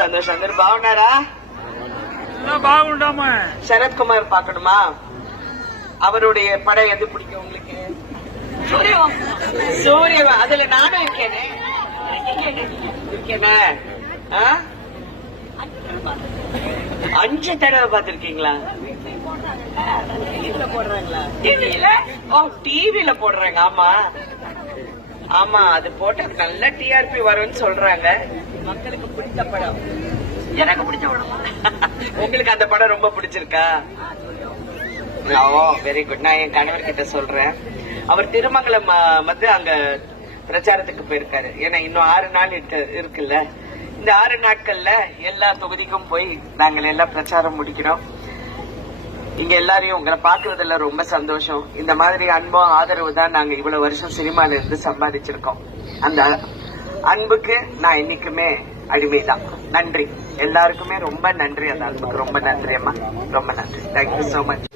సంతోషం. అందరు బాగున్నారా? బాగుంటామా. சரத்குமார் பாக்கணுமா? அவருடைய படம் எது பிடிக்கும் உங்களுக்கு? சூரிய. அதுல நானும் இருக்கேனே. இருக்கேனே. 5 தடவை பாத்திருக்கீங்களா? டிவில போடுறாங்க. ஆமா ஆமா, அது போட்டு நல்ல டிஆர்பி வரும்னு சொல்றாங்க. மக்களுக்கு பிடித்த படம். எனக்கு பிடிச்ச படம். உங்களுக்கு அந்த படம் ரொம்ப பிடிச்சிருக்கா? ஓ வெரி குட். நான் என் கணவர்கிட்ட சொல்றேன். அவர் திருமங்கலம் வந்து அங்க பிரச்சாரத்துக்கு போயிருக்காரு. ஏன்னா இன்னும் 6 நாள் இருக்குல்ல. இந்த 6 நாட்கள்ல எல்லா தொகுதிக்கும் போய் நாங்கள் எல்லாம் பிரச்சாரம் முடிக்கிறோம். இங்க எல்லாரையும் உங்களை பாக்குறதுல ரொம்ப சந்தோஷம். இந்த மாதிரி அன்பும் ஆதரவு தான் நாங்க இவ்வளவு வருஷம் சினிமால இருந்து சம்பாதிச்சிருக்கோம். அந்த அன்புக்கு நான் என்னைக்குமே அடிமைதான். நன்றி எல்லாருக்குமே, ரொம்ப நன்றி. அந்த அன்புக்கு ரொம்ப நன்றி அம்மா, ரொம்ப நன்றி. Thank you so much.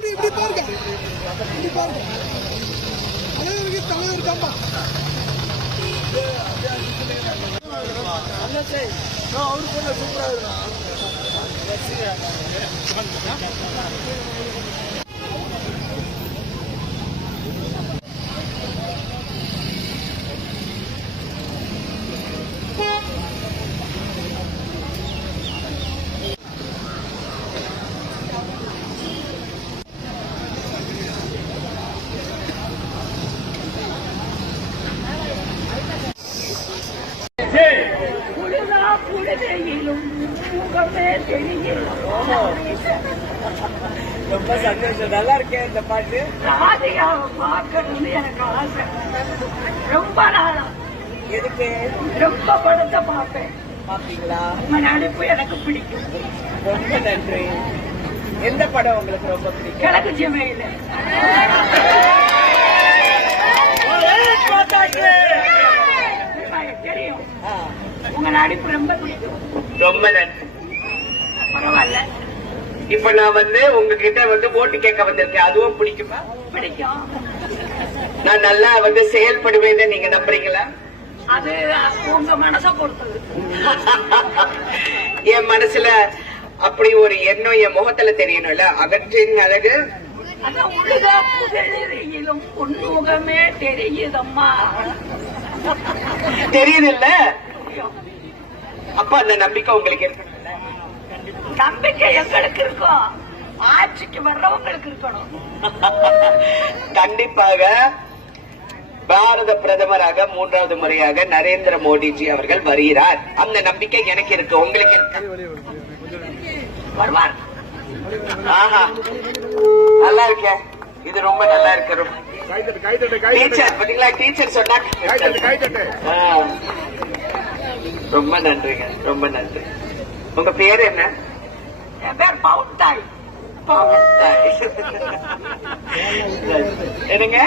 ரொம்ப சந்தோஷம். நல்லா இருக்கேன். இந்த பாட்டு ராதிகாவை பார்க்கணும்னு எனக்கு ஆசை. ரொம்ப நாளா. எதுக்கு? ரொம்ப படத்தை பார்ப்பேன். பாப்பீங்களா? உங்க நடிப்பு எனக்கு பிடிக்கும். ரொம்ப நன்றி. எந்த படம் உங்களுக்கு ரொம்ப பிடிக்கும்? கிழக்கு ஜிமையில. தெரியும். உங்க நடிப்பு ரொம்ப பிடிக்கும். ரொம்ப நன்றி. பரவாயில்ல. இப்ப நான் வந்து உங்ககிட்ட வந்து ஓட்டு கேட்க வந்திருக்கேன். அதுவும் பிடிக்குமா? பிடிக்கும். நான் நல்லா வந்து செயல்படுவேன்னு நீங்க நம்புறீங்களா? அது உங்க மனசை பொறுத்தது. என் மனசுல அப்படி ஒரு எண்ணம் என் முகத்துல தெரியணும்ல. அகற்றின் அழகு முகமே தெரியுதம்மா. தெரியுதுல்ல? அப்ப அந்த நம்பிக்கை உங்களுக்கு இருக்கு. நம்பிக்கை எங்களுக்கு இருக்கும். ஆட்சிக்கு வர்றவங்களுக்கு இருக்கணும். கண்டிப்பாக பாரத பிரதமராக 3வது முறையாக நரேந்திர மோடிஜி அவர்கள் வருகிறார். அந்த நம்பிக்கை எனக்கு இருக்கு. உங்களுக்கு இருக்கு? வருவார். ஆஹா, நல்லா இருக்கேன். இது ரொம்ப நல்லா இருக்கு. டீச்சர் பாத்தீங்களா? டீச்சர் சொன்னா ரொம்ப நன்றிங்க. ரொம்ப நன்றி. உங்க பேர் என்ன? என் பேர் பவுட்டாய். என்னங்க?